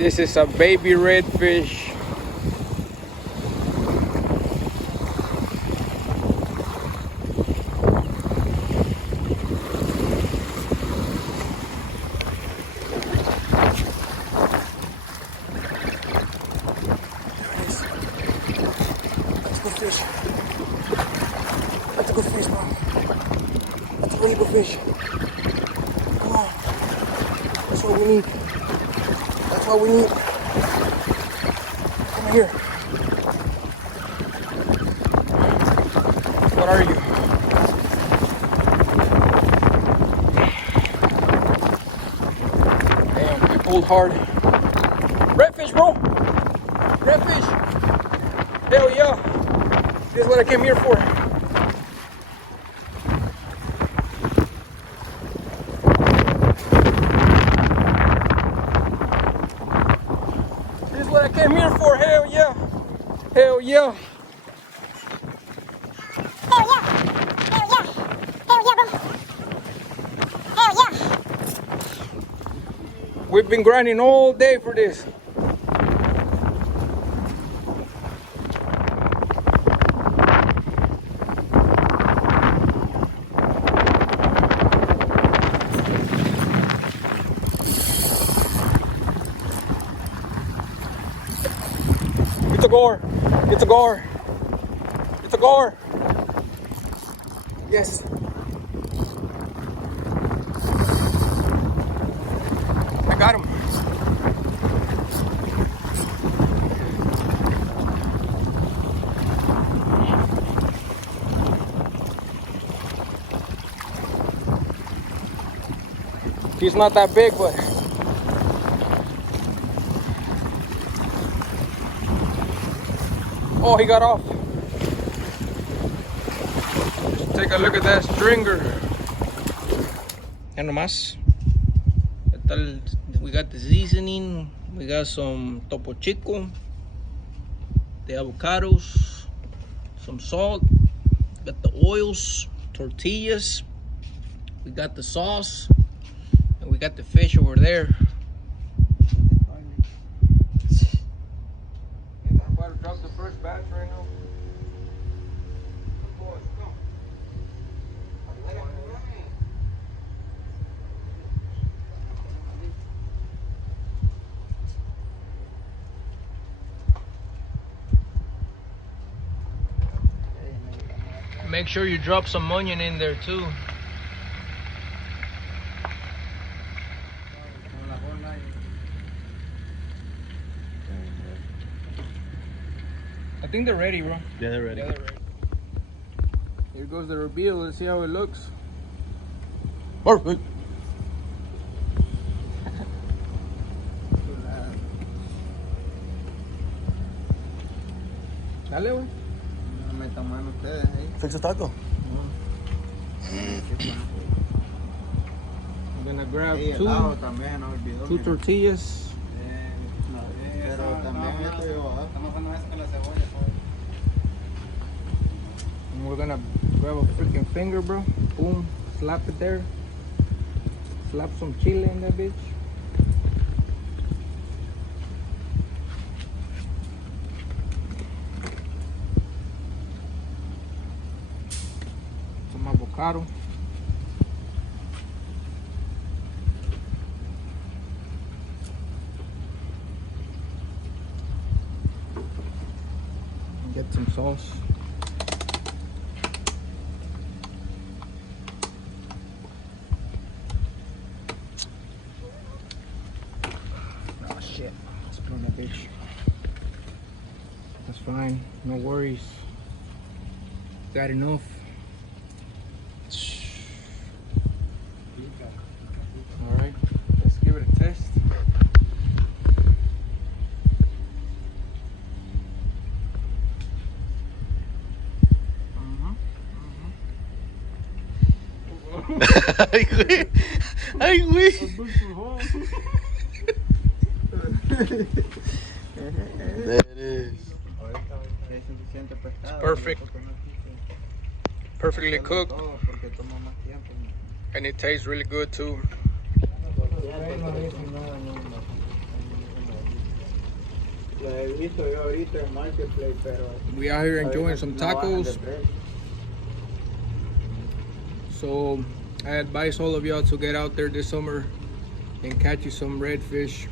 This is a baby redfish. That's a good fish. That's a good fish, bro. That's a really good fish. Come on. That's what we need. That's what we need. Come here. What are you? Damn, he pulled hard. Redfish, bro. Redfish. Hell yeah. This is what I came here for. This is what I came here for. Hell yeah. Hell yeah. Hell yeah. Hell yeah. Hell yeah, bro. Hell yeah. We've been grinding all day for this. It's a gore. It's a gore. It's a gore. Yes. I got him. He's not that big, but oh, he got off. Just take a look at that stringer. And nomás. We got the seasoning. We got some topo chico, the avocados, some salt. We got the oils, tortillas. We got the sauce. And we got the fish over there. I'm about to drop the first batch right now. Make sure you drop some onion in there too. I think they're ready, bro. Yeah, they're ready. Yeah, they're ready. Here goes the reveal. Let's see how it looks. Perfect. Dale, güey. No metan mano ustedes ahí. Fix the taco. I'm gonna grab Sí, el ajo también, no olvidó. two tortillas. Pero también esto lleva ajo. Estamos haciendo eso con la cebolla, And we're gonna grab a freaking finger, bro. Boom. Slap it there. Slap some chile in that bitch. Some avocado. Get some sauce. Oh shit, let's put on that bitch. That's fine, no worries. Got enough. Alright, let's give it a test. Ay, güey. Ay, güey. There it is. Es suficiente pescado. Perfect. Perfectly cooked, Todo porque toma más tiempo. and it tastes really good too. Lo he visto yo ahorita en Marketplace, pero We out here a enjoying veces some no bajan de tacos. precio. So I advise all of y'all to get out there this summer and catch you some redfish.